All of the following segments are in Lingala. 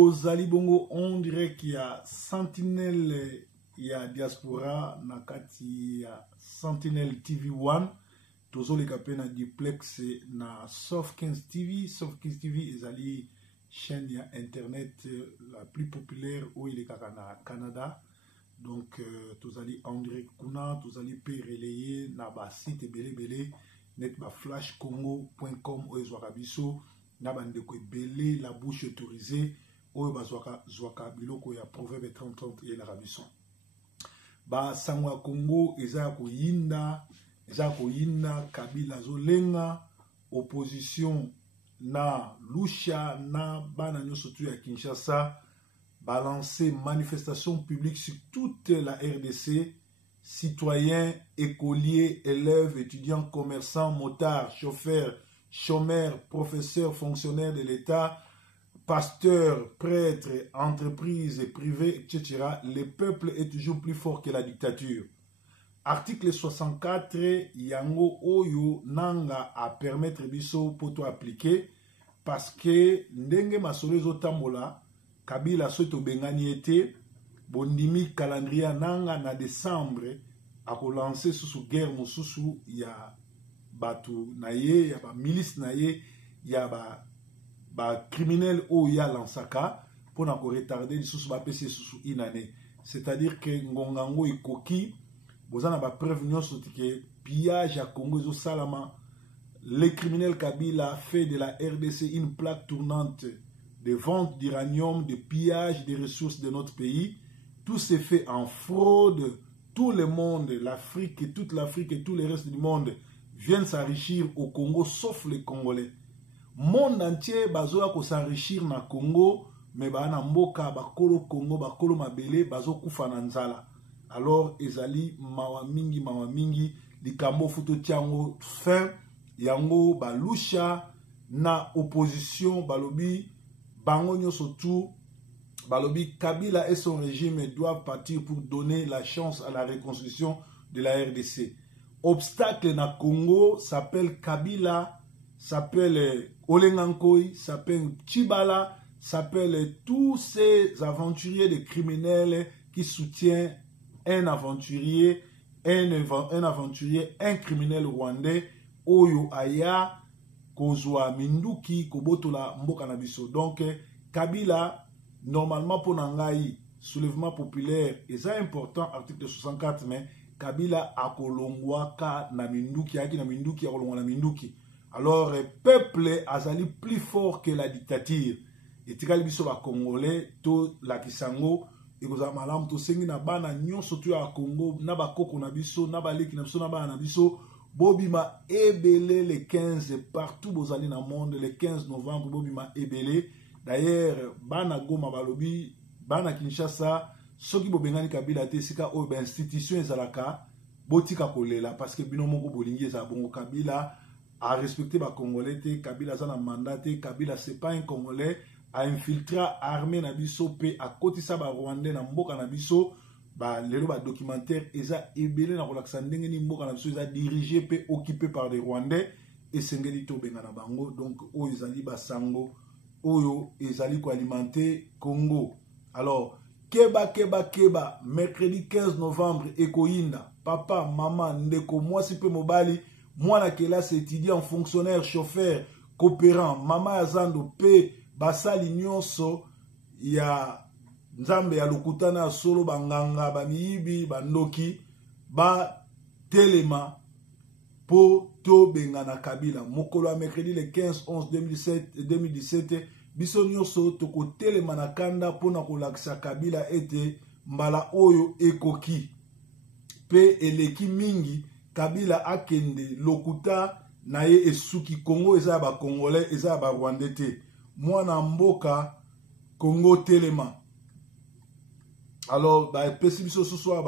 Ozali bongo, on dirait qu'il y a Sentinelle, il y a Diaspora, nakati, il y a Sentinelle TV1, tozo le kapé na duplex na Soft 15 TV. Soft 15 TV ezali chaîne ya internet la plus populaire où il est na Canada. Donc tozali en direct kuna, tozali pe relayer na ba site belé net ba flashcongo.com ou ezwaka biso na bandeko ebele la bouche autorisée oyo bazwaka biloko ya proverbe 30-30 et la rabiso. Ba sangwa Congo eza koyinda Kabila zolenga opposition na lusha na bana nyoso tu ya Kinshasa balancer manifestation publique sur toute la RDC, citoyens, écoliers, élèves, étudiants, commerçants, motards, chauffeurs, chômeurs, professeurs, fonctionnaires de l'État, pasteurs, prêtres, entreprises privées, etc. Le peuple est toujours plus fort que la dictature. Article 64, yango oyo nanga a permettre biso poto appliquer parce que ndenge masolezo tambola Kabila soto bengani ete bondimi calendrier nanga na décembre a lancé sous guerre mosusu ya batu na ye ya ba milice na ye ya ba criminel o ya lansaka pour na ko retarder sous ba PC sous une année. C'est-à-dire que ngongango ikoki bozana ba preuve nyonso que pillage à Congo zo salama les criminels Kabila fait de la RDC une plaque tournante de vente d'uranium, de pillage des ressources de notre pays. Tout s'est fait en fraude. Tout le monde, l'Afrique et toute l'Afrique et tout le reste du monde viennent s'enrichir au Congo, sauf les Congolais. Monde entier, bazoa ko s'enrichir na Congo, mais bana mboka, bakolo Congo, bakolo mabele, bazo kufa na nzala. Alors, ezali mawa mingi, likambo futo tiango fin, yango balusha na opposition, balobi, Bangonyo surtout, balobi Kabila et son régime doivent partir pour donner la chance à la reconstruction de la RDC. Obstacle na Congo s'appelle Kabila, s'appelle Olengankoi, s'appelle Chibala, s'appelle tous ces aventuriers de criminels qui soutiennent un aventurier, un criminel rwandais, Oyo Aya, Kozwa Minduki, Kobotola Mboka Nabiso. Donc, Kabila, normalement pour Nangaï, soulèvement populaire, et c'est important, article 64, mais Kabila a kolongwaka na Minduki, a Minduki, a kolongwa na Minduki. Alors, peuple azali plus fort que la dictature. Et tikali biso ba Congolais, to la Kisango, et koza malam to sengi na bana nyon sotu à Congo, na ba koko na biso, na ba leki na biso, na ba na biso, Bobima Ebele le 15 partout bozali na monde le 15 novembre Bobima Ebele. D'ailleurs bana Goma balobi bana Kinshasa soki bobengani Kabila te sika o ba institution ezalaka botika kolela parce que bino moko bolingi eza bongo. Kabila a respecté ba Congolais te, Kabila za na mandat te, Kabila c'est pas un Congolais, a infiltré armée na biso pe a kotisa ba Rwandais na mboka na biso. Bah, les documentaires, ils ont ébélé dans la dirigé et occupé par des Rwandais et Sengeli Tobengana Bango. Donc, ils ont Basango, ils ont alimenté Congo. Alors, Keba, mercredi 15 novembre, Ekoinda, papa, maman, Ndeko, moi, si peu mobali, moi, la classe étudiant, fonctionnaire, chauffeur, coopérant, maman, Azando, P, Basali, Nyonso, il y a Nzambe ya lokutana solo banganga bamiyibi bandoki ba telema po to bengana Kabila mokolo mercredi le 15-11-2017 biso nyonso toko telema na kanda pona kolakisa Kabila ete mbala oyo ekoki pe eleki mingi Kabila akende lokuta na ye esuki. Congo eza ba Congolais eza ba Rwandais te, mwana mboka Congo telema. Alors, ce soir,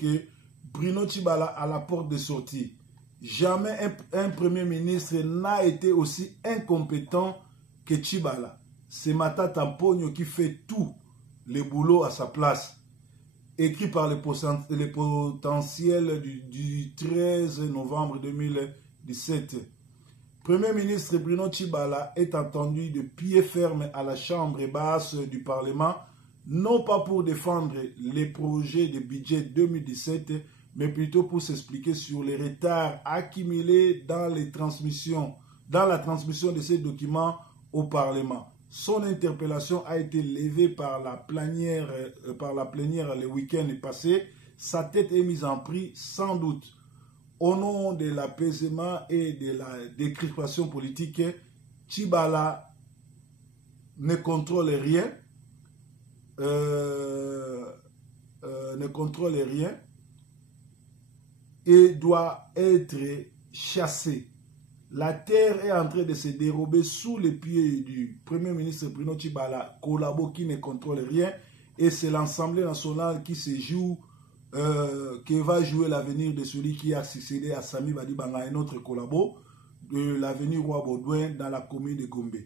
que Bruno Chibala à la porte de sortie. Jamais un premier ministre n'a été aussi incompétent que Chibala. C'est Mata Tampogno qui fait tout le boulot à sa place. Écrit par le potentiel du 13 novembre 2017. Premier ministre Bruno Tshibala est entendu de pied ferme à la chambre basse du Parlement, non pas pour défendre les projets de budget 2017, mais plutôt pour s'expliquer sur les retards accumulés dans la transmission de ces documents au Parlement. Son interpellation a été levée par la plénière le week-end passé. Sa tête est mise en prix sans doute. Au nom de l'apaisement et de la décryptation politique, Tshibala ne contrôle rien. Et doit être chassé. La terre est en train de se dérober sous les pieds du Premier ministre Bruno Tshibala, Kolabo qui ne contrôle rien, et c'est l'Assemblée nationale qui se joue, qui va jouer l'avenir de celui qui a succédé à Sami Badibanga, un autre Kolabo, de l'avenir Roi Baudouin dans la commune de Gombe.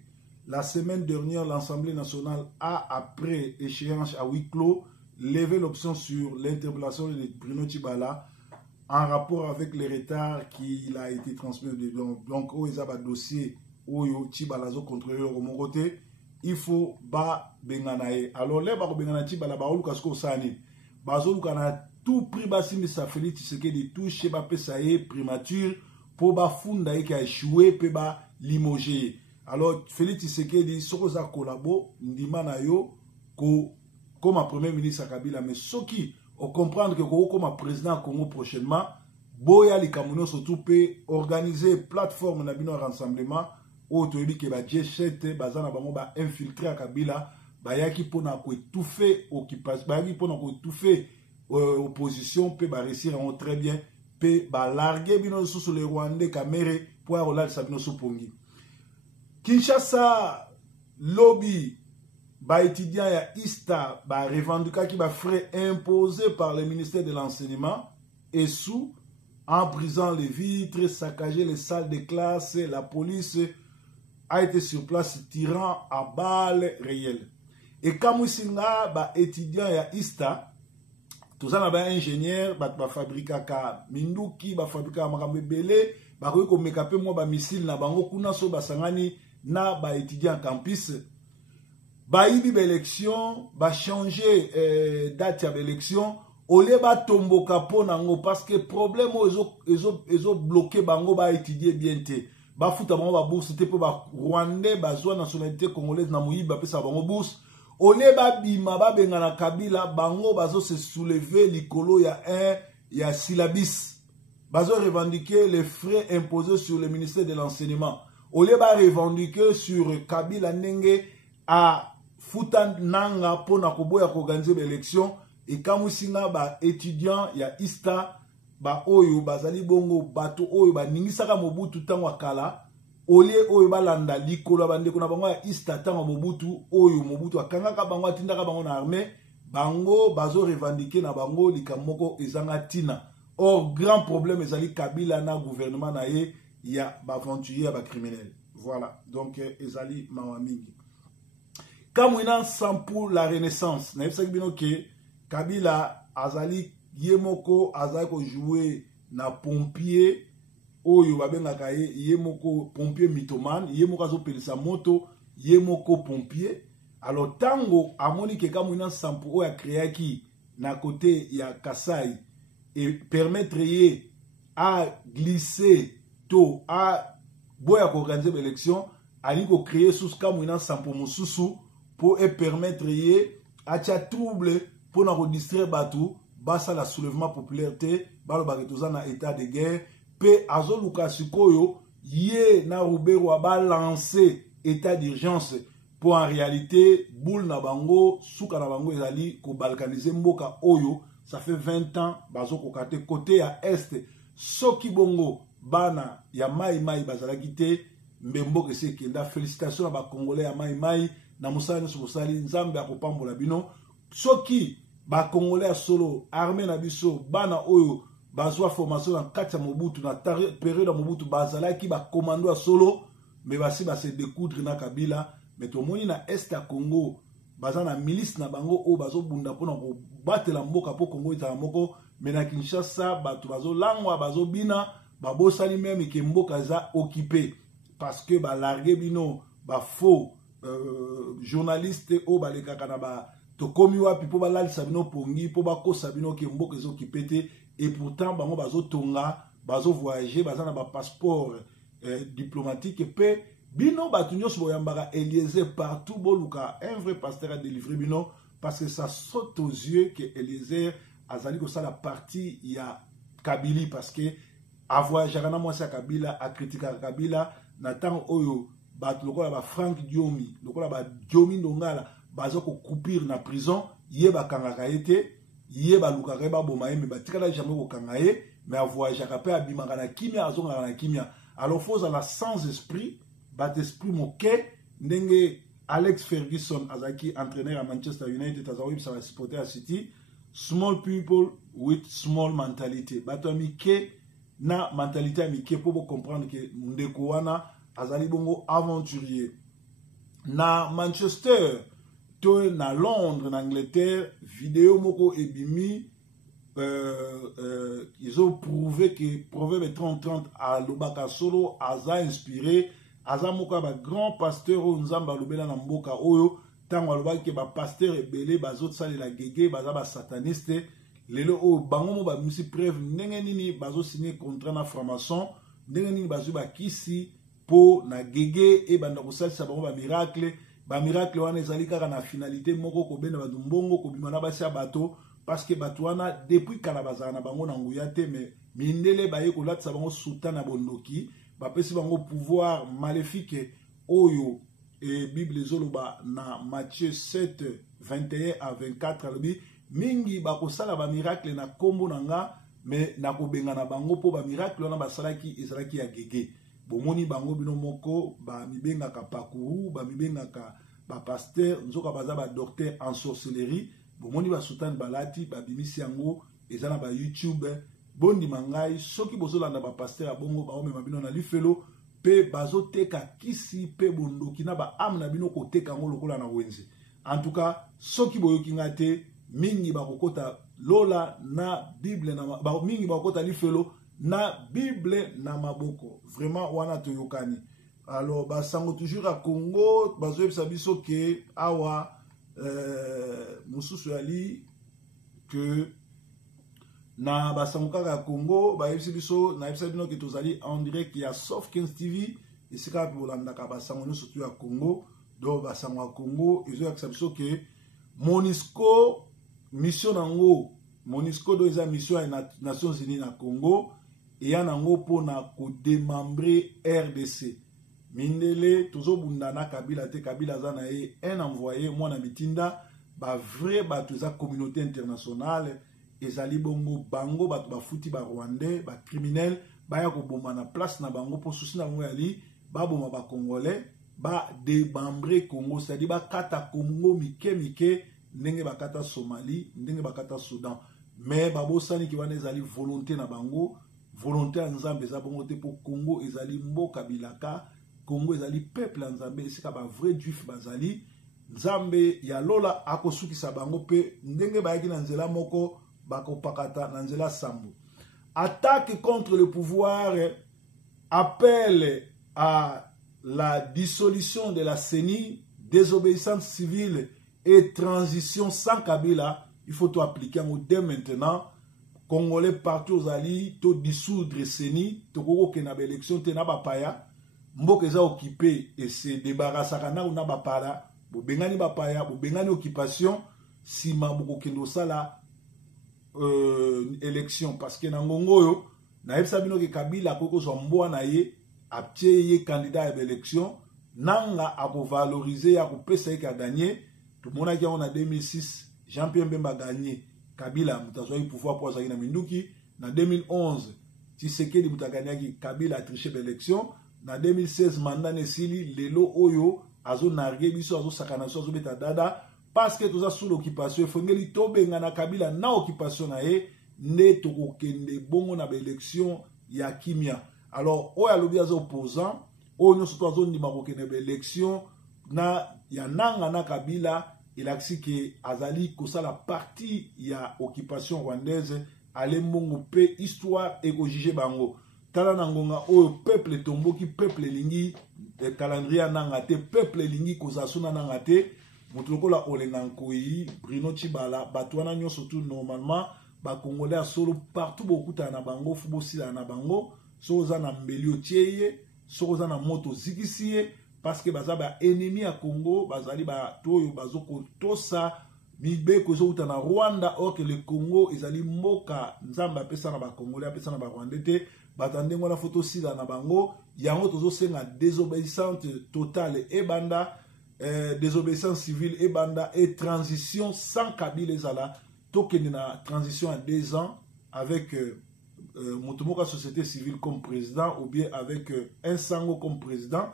La semaine dernière, l'Assemblée nationale a, après échéance à huis clos, levé l'option sur l'interpellation de Bruno Tshibala en rapport avec les retards qu'il a été transmis. Donc, au dossier où Tshibala a contrôlé au mon côté, il faut ba benganae. Alors, là, ba bengana Tshibala ba olu kasko sani. Bazo kana tout prix basimi sa Félix Tshisekedi tout chez ba pesaye primature pour ba funda qui a échoué pe ba limoger. Alors, Félix Tshisekedi sokoza kolabo ndima na yo ko comme premier ministre Kabila, mais ce qui on comprendre que comme président Congo prochainement, Boya Likamuno surtout peut organiser plateforme na bino rassemblement où tu dis que ba G7 bazana bango ba infiltrer à Kabila, ba yaki pona ko étouffer au qui passe, ba yaki pona ko étouffer opposition peut ba réussir très bien, peut ba larguer bino sous les Rwandais Kamere pour avoir sabino supongi. Kinshasa lobby ba étudiant ya ISTA ba revendica qui ba frais imposés par le ministère de l'enseignement et sous en brisant les vitres, saccager les salles de classe, la police a été sur place tirant à balles réelles. Et comme singa ba étudiant ya ISTA tout ça ba ingénieur ba fabriquer ka minduki ba fabriquer makambe belé ba ko mekape mo ba missile na bango kuna so basangani na ba étudiant campus. Ba ibi élection, ba changer date ya élection, au lieu ba tombo kapo nango parce que problème ezo bloqué bango ba étudier bien té. Ba futa bango ba bourse té pour ba Rwandais ba zwa nationalité congolaise na muyiba pesa bango bourse. Au lieu ba bima ba bengana Kabila bango bazo se soulever likolo ya syllabis. Bazo revendiquer les frais imposés sur le ministère de l'enseignement. Au lieu ba revendiquer sur Kabila ndenge a futa nanga pona koboya ko organiser l'élection et kamusinga ba étudiant ya ISTA ba oyo bazali bongo bato oyo ba ningisaka Mobutu tango akala olie oyo balanda likolo bandeko na bango ya ISTA tango Mobutu oyo Mobutu akangaka bango atindaka bango na armée bango bazo revendiquer na bango likamoko ezanga tina. Or grand problème ezali Kabila na gouvernement na ye ya ba aventurier ba criminel. Voilà donc ezali mawamingi. Kamwina Sampu la Renaissance, na yebisaki bino ke Kabila azali yemoko azali ko jouer na pompier oyo babengaka yemoko pompier mythomane, yemoko azopelisa moto yemoko pompier. Alors tango amoni ke Kamwina Sampu oyo akreaki na côté ya Kasai et permettre ye à glisser to à boya ko organiser l'élection ali ko créer sous Kamwina Sampu mususu pour permettre à tia trouble pour nous distraire batou basa la soulèvement populaire balo bagetoza na état de guerre pe azoluka sikoyo ye na Rubero ba lancer état d'urgence pour en réalité boule na bango suka na bango ezali ko balkaniser mboka oyo ça fait 20 ans bazo ko kate côté à est soki bongo bana ya mai bazalaki te mbembo ke se kenda félicitations à ba congolais ya mai na musali nsobosali nzambe akopambola bino soki ba congolais solo armée na biso bana oyo bazwa formation na kati ya Mobutu na période ya Mobutu bazalaki ba commando ya solo mais basi ba se découdre na Kabila mais tomoni na est ya Congo baza na milice na bango o bazo bunda pona ko batela mboka po Congo itala moko mais na Kinshasa bato bazo langwa bazo bina babosali même ke mboka za occupé parce que ba largué bino ba faux journaliste o ba le kakana ba to komi wapi po ba lalisa bino pongi po ba kosa bino ke mboka ezo kipete et pourtant bango bazo tonga bazo voyager baza na ba passeport diplomatique pe bino batu nyonso boyambaka Eliezer partout boluka un vrai pasteur a délivré bino parce que ça saute aux yeux que Eliezer azali ko ça la partie ya Kabila parce que a voyager na mwasi ya Kabila a critiquer Kabila na temps oyo batu lokola ba Frank Diomi lokola ba Diomi Ndongala bazo ko coupir na prison ye ba kangaka ete ye ba lukaka ba boma me batikala jamais ko kangaye mais a voyager ka pe abimaka na kimia azonga na kimia alors faut la sans esprit bat esprit moke ndenge Alex Ferguson azaki entraîneur à Manchester United azawi sa supporter à City small people with small mentality bato mike na mentalité mike pour comprendre que ndeko wana azali bongo aventurier na Manchester to na Londres na Angleterre vidéo moko ebimi ils ont prouvé que Proverbe 30-30 à Lobaka Solo aza inspiré aza moko ba grand pasteur o nzamba lobela na mboka oyo tango alobaki ke ba pasteur ebele bazot salela gege baza ba sataniste lelo o bango mo ba misi preuve ndenge nini bazo signer contrat na franc-maçon ndenge nini bazo ba kisi po na gege e banda kosalisa bango ba miracle wana ezali kaka na finalité moko ko bena ba dumbongo ko bimana basi ya bato parce que bato wana depuis kala bazana bango na nguya te mais mindele baye ko latsa bango sultana bondoki bapesi bango pouvoir maléfique oyo et Bible zoloba na Matthieu 7 21 à 24 alobi mingi bakosala ba miracle na kombo nanga mais na kobenga na bango po ba miracle wana basalaki ezalaki ya gege bomoni bango bino moko ba mibenga ka pakuru ba mibenga ka ba pasteur nzoka baza ba docteur en sorcellerie bomoni ba sultan balati ba bimisi yango ezana ba YouTube bondi mangai soki bozolanda ba pasteur a bongo ba omema bino na lifelo pe bazoteka kisi pe bondoki na ba am na bino koteka ngo lokola na wenze en tout cas soki boyoki ngate mingi bakokota lola na Bible na ba mingi bakokota lifelo na Bible na maboko vraiment wana toyokani alors basango toujours à Congo bazoyebisa biso ke awa mususu yali que na basango kaka Congo bayebisi biso na yebisa bino ke tozali en direct ya Soft 15 TV esika bolandaka basango nyonso tu ya Congo do basango ya Congo ezoyakisa biso ke MONUSCO mission nango MONUSCO do eza mission ya Nations Unies na Congo eya nango pona kodémembrer RDC mindele tozobunda na Kabila te Kabila za na ye un envoyé mwana bitinda ba vrai bato eza communauté internationale ezali bongo bango bato bafuti ba Rwandais ba criminel baya koboma na place na bango po susi na bango yali baboma ba Congolais ba débambrer Congo c'est-à-dire ba kata Congo mike ndenge bakata Somalie ndenge bakata Soudan mais babosani ki wana ezali volonté na bango volonté ya Nzambe eza bongo te po Congo ezali mboka bilaka Congo ezali peuple ya Nzambe esika ba vrai juif bazali Nzambe ya lola akosukisa bango pe ndenge bayaki na nzela moko bakopakata na nzela sambo attaque contre le pouvoir appelle à la dissolution de la CENI désobéissance civile et transition sans Kabila il faut tout appliquer dès maintenant Congolais partout aux alliés to dissoudre CENI to koko ke na élection te na bapaya mboka eza occupé et se débarrassaka na una bapara bo bengani bapaya bo bengani occupation sima boko kendo sala élection parce que na ngongo yo na yebisa bino ke Kabila koko zo mboa na ye aptie ye candidat à élection nanga ako valoriser ya ko pesa ye ka gagner tout le monde a dit en 2006 Jean-Pierre Bemba gagné Kabila mutazoi pouvoir pour azaki na minduki na 2011 Tshisekedi mutaganyaki Kabila a triché l'élection na 2016 mandat nesili lelo oyo azo nargue biso azo sakana so azo beta dada parce que tout ça sous l'occupation fongeli tobenga na Kabila na occupation na ye ne tokokende bongo na élection ya kimia alors oyo alobi azo opposant oyo nyonso to azo ndima kokende élection na ya nanga na Kabila il a dit que azali kosala partie ya occupation rwandaise ale mbongo pe histoire et ko juger bango tala na ngonga oyo peuple tomboki peuple lingi calendrier nangate peuple lingi kozasuna nangate mutulokola olengankoi Bruno Chibala batwana nyo surtout normalement ba congolais a solo partout beaucoup na bango fubosila na bango soza na mbeli otieye soza na moto zikisie parce que baza ba ennemi à Congo bazali ba toyo bazoko tosa mibeko zo utana Rwanda or que le Congo ezali mboka nzamba pesa na ba congolais pesa na ba rwandais batande ngona photo sila na bango yango tozo senga désobéissance totale et banda désobéissance civile et banda et transition sans Kabila ezala tokende na transition à 2 ans avec Motomoka société civile comme président ou bien avec un sango comme président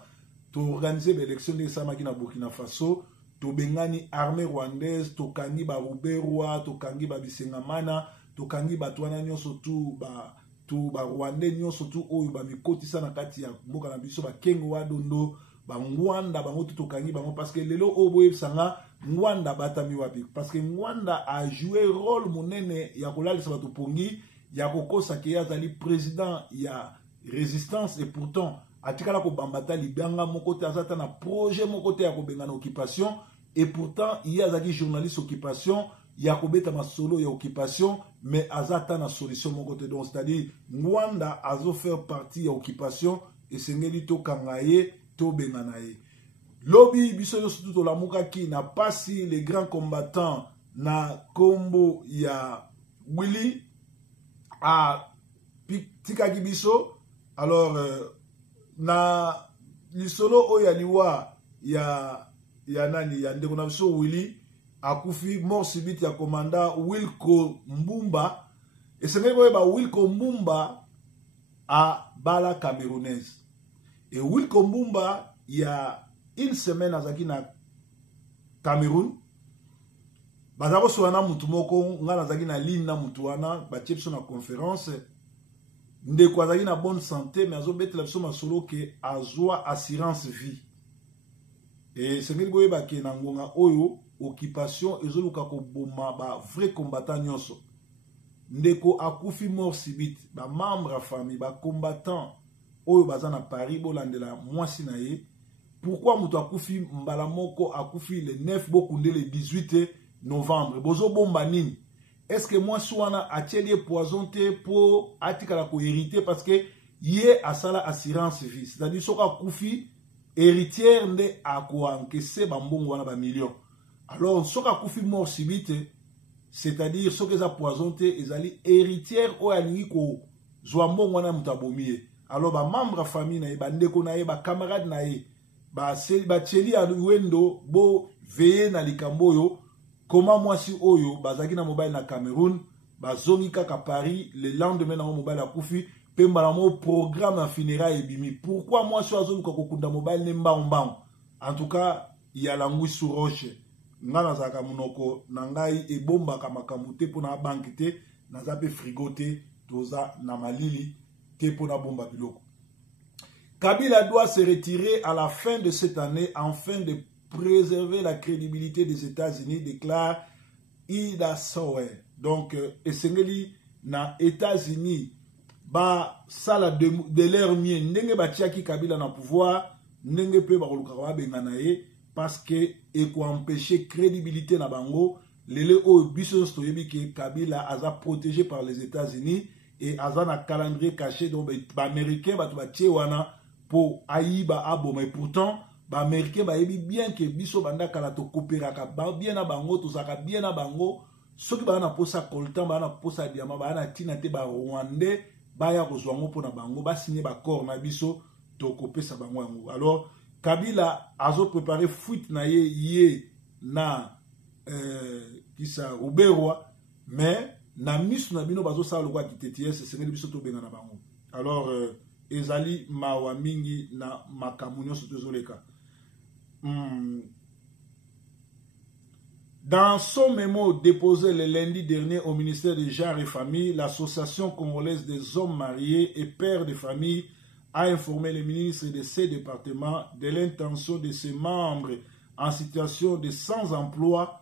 to organiser l'élection de Samaki na Burkina Faso to bengani armée rwandaise to kangi ba Ruberwa to kangi ba Bisengamana to kangi ba twana nyonso tu ba rwandais nyonso tu oyo ba mikotisa na kati ya mboka na biso ba kengo wa dondo ba ngwanda bango to kangi bango parce que lelo oboye sanga ngwanda batami wapi parce que ngwanda a joué rôle monene ya kolalisa bato pongi ya kokosa ke azali président ya résistance et pourtant atikala ko bambata libanga moko te azata na projet moko te ya ko benga na occupation et pourtant il y a azaki journaliste occupation ya ko beta masolo ya occupation mais azata na solution moko te donc c'est-à-dire ngwanda azo faire partie ya occupation et sengeli to kangaye to benga na ye lobby biso yo surtout la mukaki na pasi les grands combattants na kombo ya Willy a tikaki biso alors na lisolo oya liwa ya nani ya ndeko na biso Willy akufi mort subite ya commandant Wilco Mbumba esengeli boyeba Wilco Mbumba a bala camerounaise et Wilco Mbumba il y a une semaine azaki na Cameroun bazako soana mutu moko ngana azaki na ligne na mutu wana batie biso na conférence ndeko azaki na bonne santé mais azobetela biso masolo ke azwa assurance vie et sengeli boyeba ke na ngonga oyo occupation ezoluka koboma ba vrai combattant nyonso ndeko akufi mort subite ba membre ya famille ba combattant oyo baza na Paris bolandela mwasi na ye pourquoi mutu akufi mbala moko akufi le 9 bokunde le 18 novembre bozo bomba nini est-ce que mwasi wana atieli poison te po atikala ko hériter parce que ye asala assurance vie c'est-à-dire soka akufi héritière nde akoankese bambongo wana ba millions alors soka akufi mort subite c'est-à-dire soka eza poison te ezali héritière oyo alingi ko zwa mbongo wana mutu abomi alors ba membre famille na ye ba ndeko na ye ba camarade na ye ba tieli ya wendo bo veye na likambo oyo comment mwasi oyo bazaki na mobile na Cameroun bazongi kaka Paris le lendemain na mobile akufi pe mbala mo programme na funérailles ebimi pourquoi mwasi azoluka kokunda mobile ne mbao en tout cas il y a l'angui sous roche ngana zaka munoko na ngai ebombaka makambo te pona banque te naza pe frigo te toza na malili te pona bomba biloko. Kabila doit se retirer à la fin de cette année afin de préserver la crédibilité des États-Unis, déclare Ida Sower. Donc, esengeli na États-Unis ba sala de l'air mien ndenge batiaki Kabila na pouvoir ndenge pe bakoluka ba bengana ye parce que eko empêcher crédibilité na bango lele o biso stoyebi ke Kabila aza protégé par les États-Unis et aza na calendrier caché donc ba américain ba batie wana pour aïba aboma et pourtant ba américain ba yebi bien que biso banda kala to coopéraka ba bien na bango to saka bien na bango soki ba na posa coltan ba na posa diamant ba na tina te ba rwandais ba ya kozwa ngo pona bango ba signer ba corps na biso to kopesa bango yango alors Kabila azo préparer fuite na ye na kisa Ruberwa mais na misu na bino bazo sala lokwa kitetiese sengeli biso to benga na bango alors ezali mawa mingi na makambo nyonso tozoleka. Dans son mémo déposé le lundi dernier au ministère des Genres et Familles, l'Association congolaise des hommes mariés et pères de famille a informé le ministre de ces départements de l'intention de ses membres en situation de sans-emploi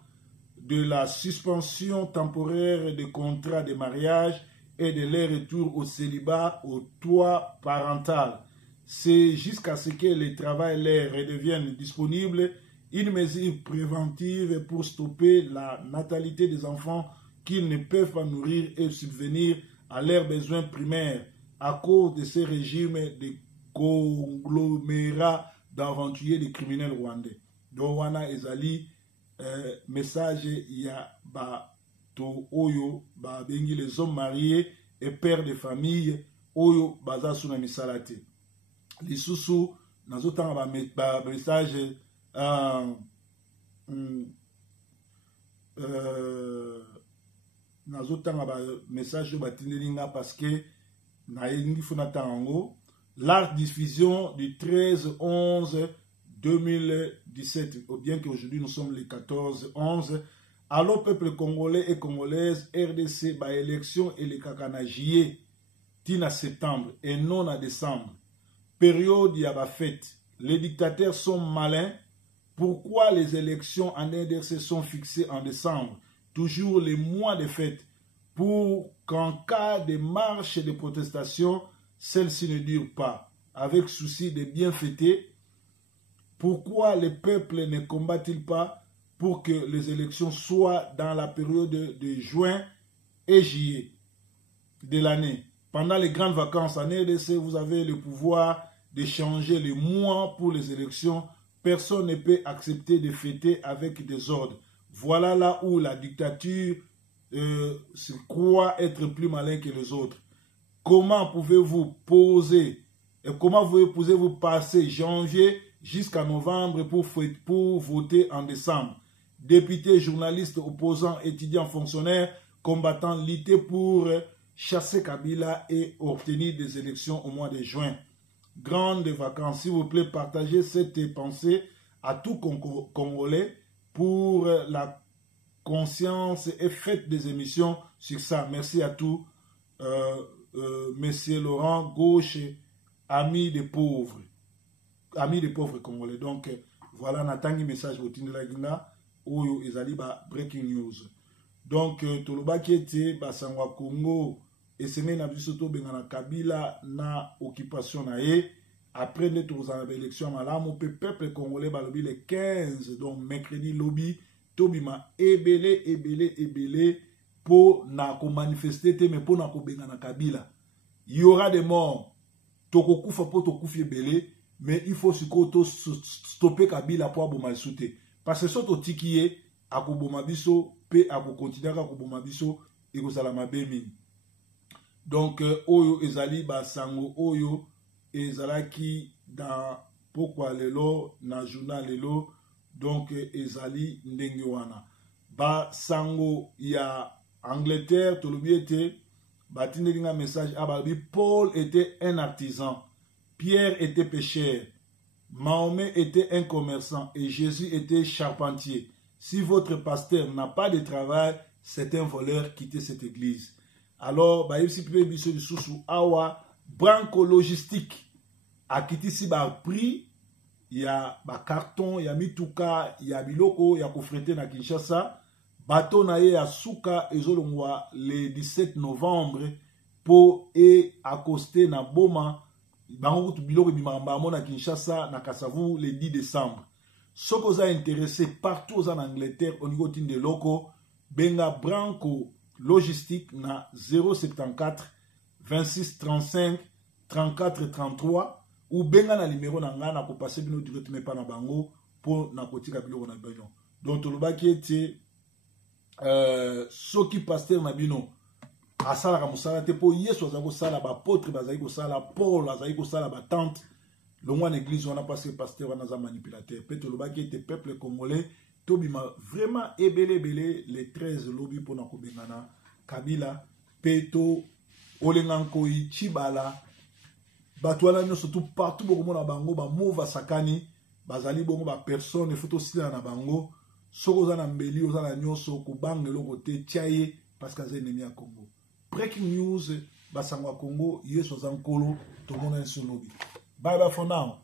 de la suspension temporaire des contrats de mariage et de leur retour au célibat au toit parental. c'est jusqu'à ce que le travail leur redevienne disponible une mesure préventive pour stopper la natalité des enfants qu'ils ne peuvent pas nourrir et subvenir à leurs besoins primaires à cause de ces régimes de conglomérats d'aventuriers des criminels rwandais. Donc, wana ezali message ya to oyo bengi les hommes mariés et pères de famille oyo baza suna misala te. Lisusu nazotanga message nazotanga message batindelinga parce que nayengi funa tango la diffusion du 13-11-2017, ou bien qu'aujourd'hui nous sommes le 14-11. Alors, peuple congolais et congolaises, RDC, bah, élection et les kakanajier, tina septembre et non à décembre. Période y a ba fête. Les dictateurs sont malins. Pourquoi les élections en RDC sont fixées en décembre? Toujours les mois de fête. Pour qu'en cas de marche et de protestation, celle-ci ne dure pas. Avec souci de bien fêter. Pourquoi le peuple ne combat-il pas pour que les élections soient dans la période de juin et juillet de l'année? Pendant les grandes vacances en RDC, vous avez le pouvoir de changer les mois pour les élections. Personne ne peut accepter de fêter avec des ordres. Voilà là où la dictature se croit être plus malin que les autres. Comment pouvez-vous poser et comment pouvez-vous passer janvier jusqu'à novembre pour voter en décembre? Députés, journalistes, opposants, étudiants, fonctionnaires, combattants luttaient pour chasser Kabila et obtenir des élections au mois de juin. Grandes vacances, s'il vous plaît, partagez cette pensée à tout Congolais pour la conscience et faites des émissions sur ça. Merci à tous. Monsieur Laurent Gauche, ami des pauvres Congolais. Donc, voilà, natangi message au la Oyo ezali ba breaking news. Donc, toloba kiete basangwa Congo esengeli na biso to bengana Kabila na occupation na ye. Après les tours en élection malamu pe peuple congolais balobi le 15, donc mercredi lobby tobima ebele po na ko manifester te mais po na ko bengana Kabila. Il y aura des morts. Toko kufa po to kufi ebele, mais il faut stopper Kabila po aboma soute. Parce que soto tikiye akoboma biso pe akokontinue akoboma biso ekozala mabe mingi. Donc oyo ezali basango oyo ezalaki dans pourquoi lelo na journal lelo, donc ezali ndenge wana basango ya Angleterre tolobi ete batindelinga message ababi Paul était un artisan, Pierre était pêcheur, Mahomet était un commerçant et Jésus était charpentier. Si votre pasteur n'a pas de travail, c'est un voleur, quittez cette église. Alors, si vous pouvez sous awa branco logistique a quitté si prix, il y a carton, il y a mituka, il y a biloko, il y a kofrete na Kinshasa, bateau na ye a souka ezolongwa le 17 novembre pour accoster na boma. Bango biloko bimamba na Kinshasa na Kasavu le 10 décembre. Ce que vous avez intéressé partout en Angleterre au niveau de loko, benga branco logistique na 074 26 35 34 33 ou benga na numéro na nga na ko passer bino directement pa na bango pour na kotika biloko na banyo. Donc toloba ki ete soki pasteur na bino asala ka musala te po Yesu azako sala ba apôtre bazali ko sala, Paul azali ko sala ba tante longwa na église wana parce que pasteur wana za manipulateur. Peut le baki était peuple congolais tobima vraiment ebele les 13 lobby pour na ko bengana Kabila peto olenganko chibala batwala nyo surtout partout beaucoup na bango ba mova sakani bazali bongo ba personne photo sila na bango soko za na mbeli ozala nyoso ko bangelo côté tiaye parce que c'est ennemi à Congo. Breaking news, Basangwa Congo, Yesu Zankolo, tout le monde est sur lobby. Bye bye for now.